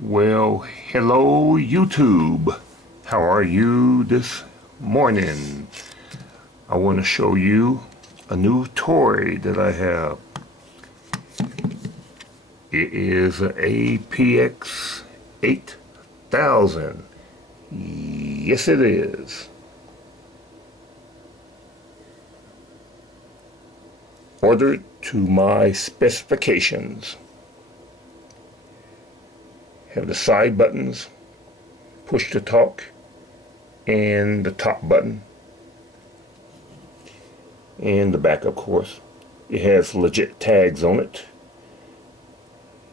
Well, hello YouTube. How are you this morning? I want to show you a new toy that I have. It is an APX-8000. Yes, it is. Ordered to my specifications. Have the side buttons, push to talk, and the top button, and the back, of course. It has legit tags on it,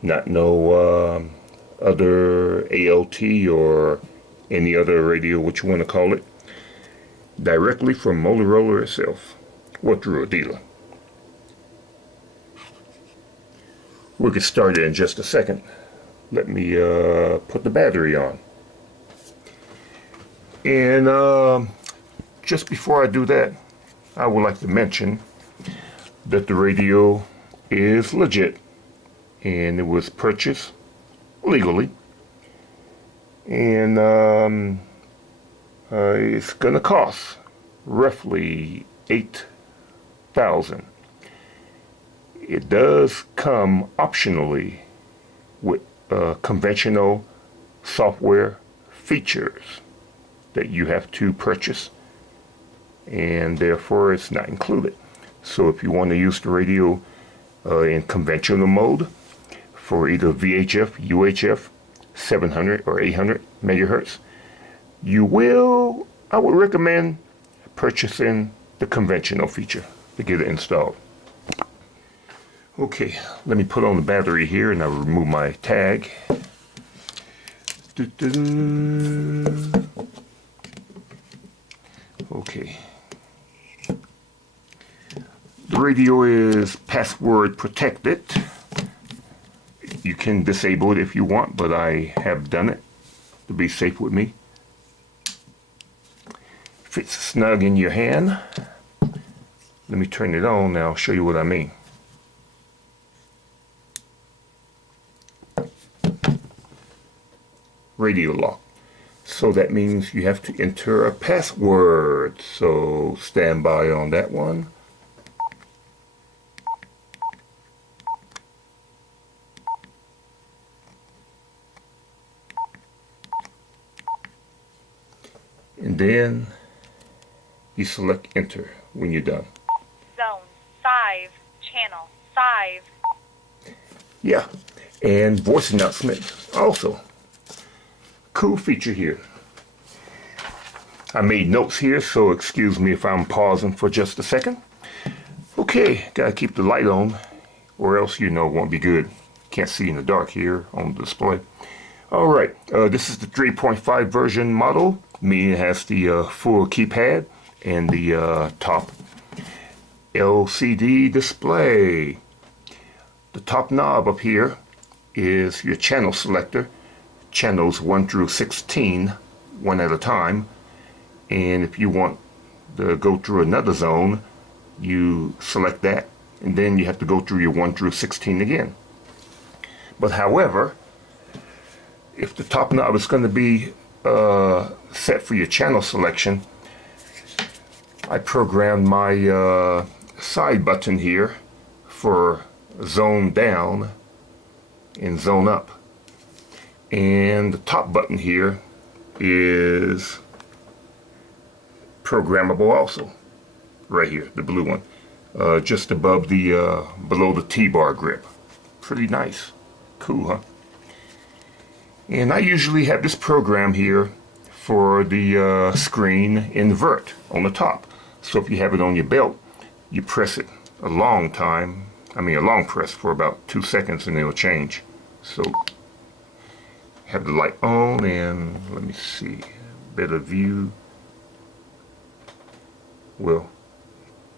not no other ALT or any other radio, what you want to call it, directly from Motorola itself, or through a dealer. We'll get started in just a second. Let me put the battery on. And just before I do that, I would like to mention that the radio is legit and it was purchased legally, and it's gonna cost roughly $8,000. It does come optionally with conventional software features that you have to purchase, and therefore it's not included. So if you want to use the radio in conventional mode for either VHF, UHF, 700 or 800 megahertz, I would recommend purchasing the conventional feature to get it installed. Okay, let me put on the battery here and I'll remove my tag. Okay. The radio is password protected. You can disable it if you want, but I have done it to be safe with me. Fits snug in your hand. Let me turn it on now, I'll show you what I mean. Radio lock. So that means you have to enter a password. So stand by on that one. And then you select enter when you're done. Zone 5, channel 5. Yeah, and voice announcements also. Cool feature here. I made notes here, so excuse me if I'm pausing for just a second. Okay, gotta keep the light on or else it won't be good. Can't see in the dark here on the display. Alright, this is the 3.5 version model, meaning it has the full keypad and the top LCD display. The top knob up here is your channel selector. Channels 1 through 16, one at a time, and if you want to go through another zone, you select that, and then you have to go through your 1 through 16 again. But however, if the top knob is going to be set for your channel selection, I programmed my side button here for zone down and zone up. And the top button here is programmable also, right here, the blue one, just above the below the T-bar grip. Pretty nice, cool, huh? And I usually have this program here for the screen invert on the top. So if you have it on your belt, you press it a long press for about 2 seconds, and it'll change. So have the light on, and let me see, better view. Well,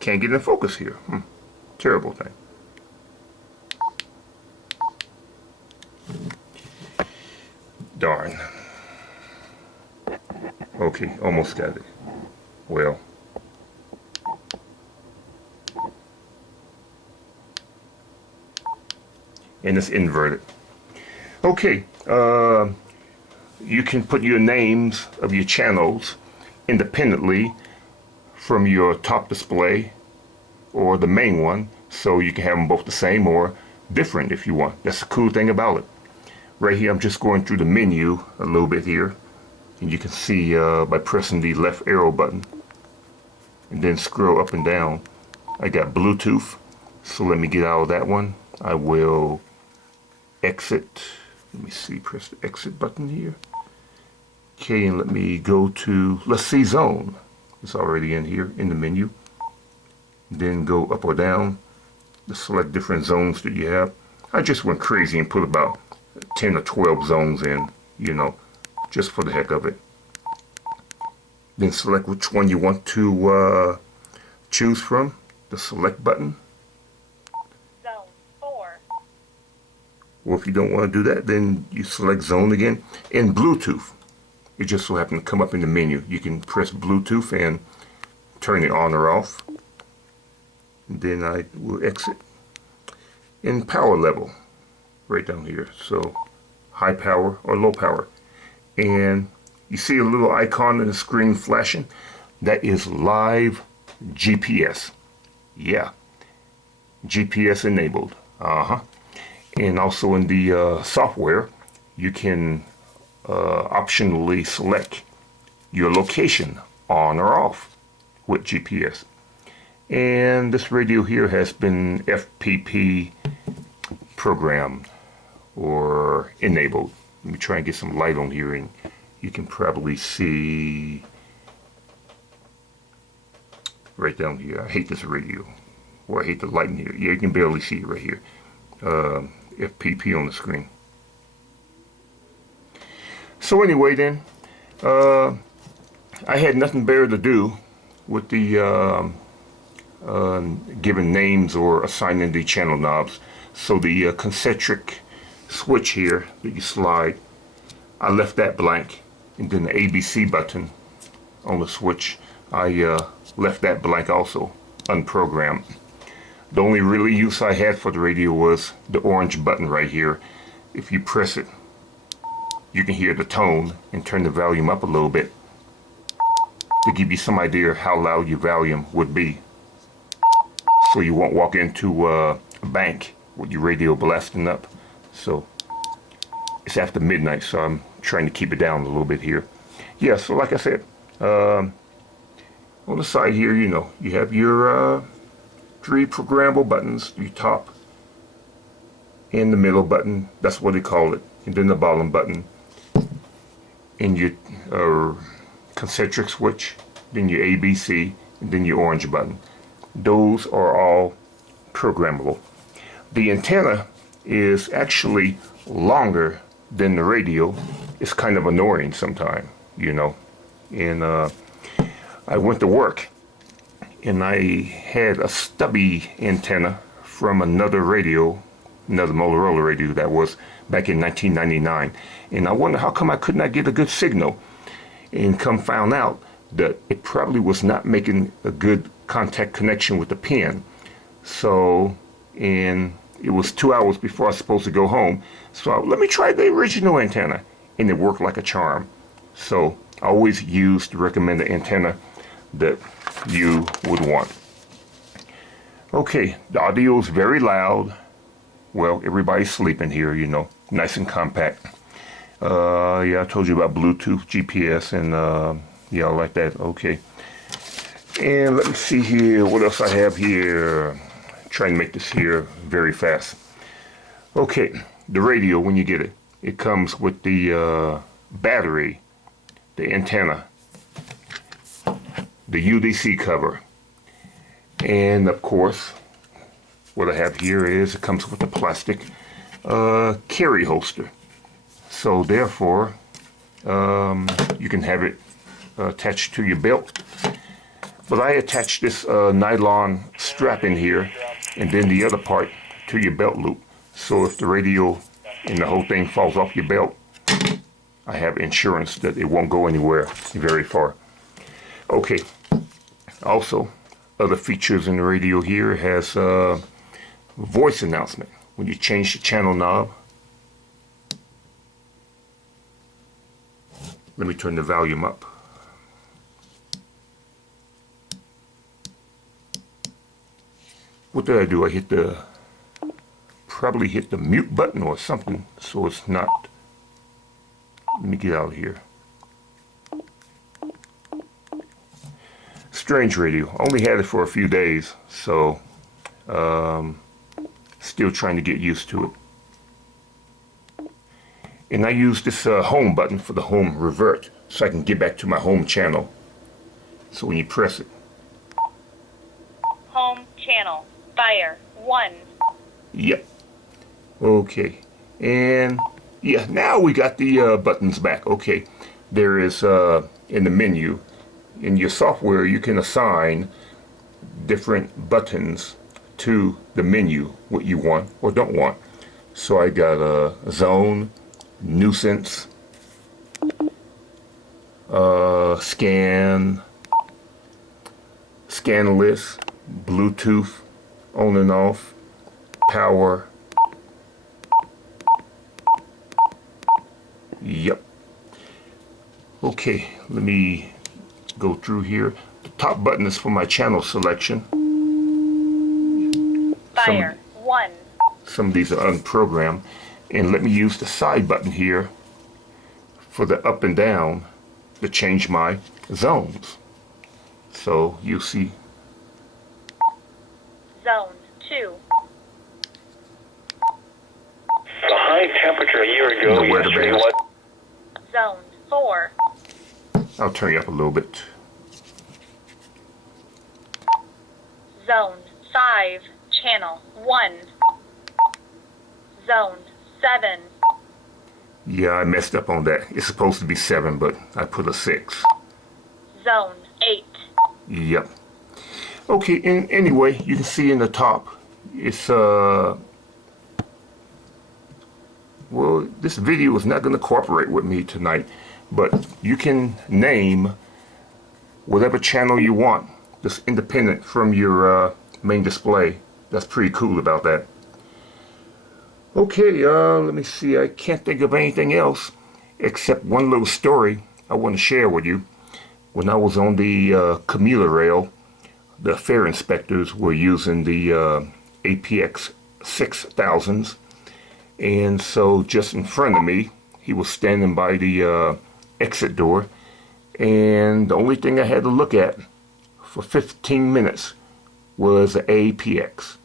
can't get in focus here. Terrible thing. Darn. Okay, almost got it. Well, and it's inverted. Okay, You can put your names of your channels independently from your top display or the main one, so you can have them both the same or different if you want. That's the cool thing about it. Right here I'm just going through the menu a little bit here, and you can see by pressing the left arrow button and then scroll up and down, I got Bluetooth. So let me get out of that one. I will exit. Let me see, press the exit button here. Okay, and let me go to, let's see, zone. It's already in here in the menu. Then go up or down to select different zones that you have. I just went crazy and put about 10 or 12 zones in, you know, just for the heck of it. Then select which one you want to choose from, the select button. Zone 4. Or if you don't want to do that, then you select zone again. In Bluetooth, it just so happens to come up in the menu. You can press Bluetooth and turn it on or off. And then I will exit. In power level, right down here. So high power or low power. And you see a little icon on the screen flashing. That is live GPS. Yeah, GPS enabled. And also in the software, you can optionally select your location on or off with GPS. And this radio here has been FPP programmed or enabled. Let me try and get some light on here, and you can probably see right down here. I hate this radio. Well, I hate the light in here. Yeah, you can barely see it right here. FPP on the screen. So anyway then, I had nothing better to do with the giving names or assigning the channel knobs. So the concentric switch here that you slide, I left that blank, and then the ABC button on the switch, I left that blank also, unprogrammed. The only really use I had for the radio was the orange button right here. If you press it, you can hear the tone and turn the volume up a little bit to give you some idea how loud your volume would be, so you won't walk into a bank with your radio blasting up. So it's after midnight, so I'm trying to keep it down a little bit here. Yeah, so like I said, on the side here, you know, you have your 3 programmable buttons, your top and the middle button, that's what they call it, and then the bottom button, and your concentric switch, then your ABC, and then your orange button. Those are all programmable. The antenna is actually longer than the radio. It's kind of annoying sometimes, you know. And I went to work and I had a stubby antenna from another radio, another Motorola radio that was back in 1999. And I wonder how come I could not get a good signal. And come found out that it probably was not making a good contact connection with the pin. So, and it was 2 hours before I was supposed to go home. So let me try the original antenna, and it worked like a charm. So I always use the recommended antenna that you would want. Okay, the audio is very loud. Well, everybody's sleeping here, you know, nice and compact. Yeah, I told you about Bluetooth, GPS, and yeah, like that. Okay. And let me see here, what else I have here. Try and make this here very fast. Okay, the radio, when you get it, it comes with the battery, the antenna, the UDC cover, and of course, what I have here is it comes with a plastic carry holster. So therefore, you can have it attached to your belt. But I attached this nylon strap in here, and then the other part to your belt loop. So if the radio and the whole thing falls off your belt, I have insurance that it won't go anywhere very far. Okay. Also, other features in the radio here has voice announcement. When you change the channel knob, Let me turn the volume up. What did I do? I probably hit the mute button or something, so it's not. Let me get out of here. Strange radio. Only had it for a few days, so still trying to get used to it. And I use this home button for the home revert, so I can get back to my home channel. So when you press it. Home channel. Fire 1. Yep. Okay. And yeah, now we got the buttons back. Okay. There is in the menu, in your software, you can assign different buttons to the menu, what you want or don't want. So I got a zone, nuisance, scan list, Bluetooth, on and off, power. Yep. Okay, let me go through here. The top button is for my channel selection. Fire 1. Some of these are unprogrammed. And let me use the side button here for the up and down to change my zones. So you see. Zone 2. The high temperature a year ago, The weather yesterday bands. was Zone 4. I'll turn you up a little bit. Zone 5. Channel 1. Zone 7. Yeah, I messed up on that. It's supposed to be 7, but I put a 6. Zone 8. Yep. Okay, and anyway, you can see in the top, it's well, this video is not going to cooperate with me tonight, but you can name whatever channel you want, just independent from your main display. That's pretty cool about that. Okay, let me see. I can't think of anything else except one little story I want to share with you. When I was on the commuter rail, the fare inspectors were using the APX-6000s, and so just in front of me, he was standing by the exit door, and the only thing I had to look at for 15 minutes was the APX.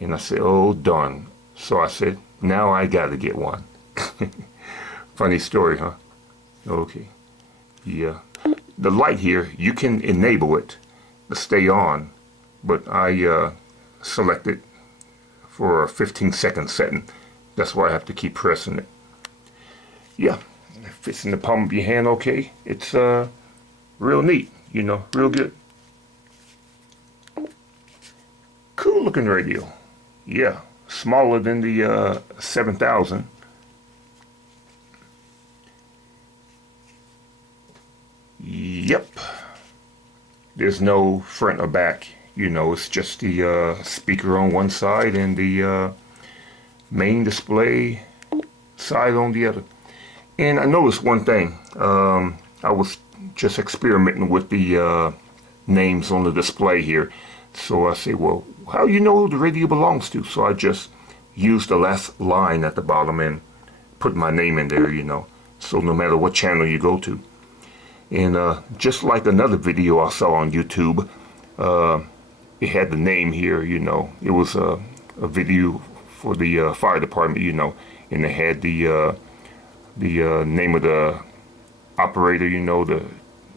And I said, oh darn. So I said, now I gotta get one. Funny story, huh? Okay. Yeah. The light here, you can enable it to stay on, but I selected for a 15-second setting. That's why I have to keep pressing it. Yeah, it fits in the palm of your hand okay. It's real neat, you know, real good. Cool looking radio. Yeah, smaller than the 7000. Yep. There's no front or back, you know, it's just the speaker on one side and the main display side on the other. And I noticed one thing. I was just experimenting with the names on the display here. So I say, well, how do you know who the radio belongs to? So I just used the last line at the bottom and put my name in there, you know. So no matter what channel you go to. And just like another video I saw on YouTube, it had the name here, you know. It was a video for the fire department, you know. And it had the name of the operator, you know.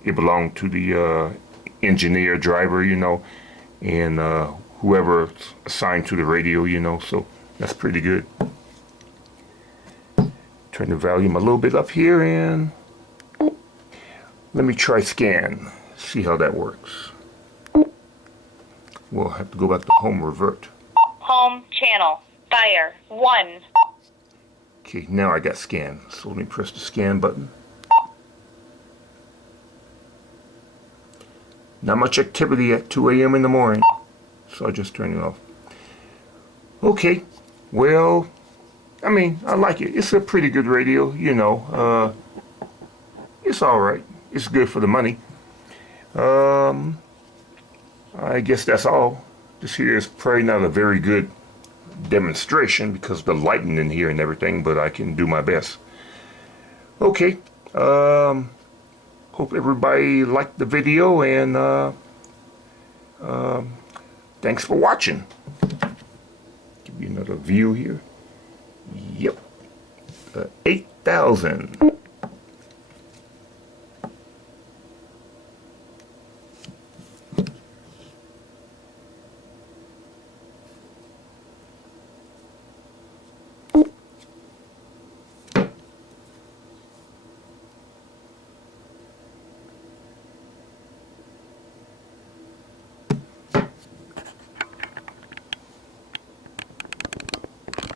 It belonged to the engineer, driver, you know. And whoever assigned to the radio, you know. So that's pretty good. Turn the volume a little bit up here and let me try scan, see how that works. We'll have to go back to home revert. Home channel. Fire 1. Okay, now I got scan. So let me press the scan button. Not much activity at 2 a.m. in the morning, so I just turned it off. Okay, well, I mean, I like it. It's a pretty good radio, you know. it's all right. It's good for the money. I guess that's all. This here is probably not a very good demonstration because of the lighting in here and everything, but I can do my best. Okay. Hope everybody liked the video, and thanks for watching. Give you another view here. Yep. 8,000.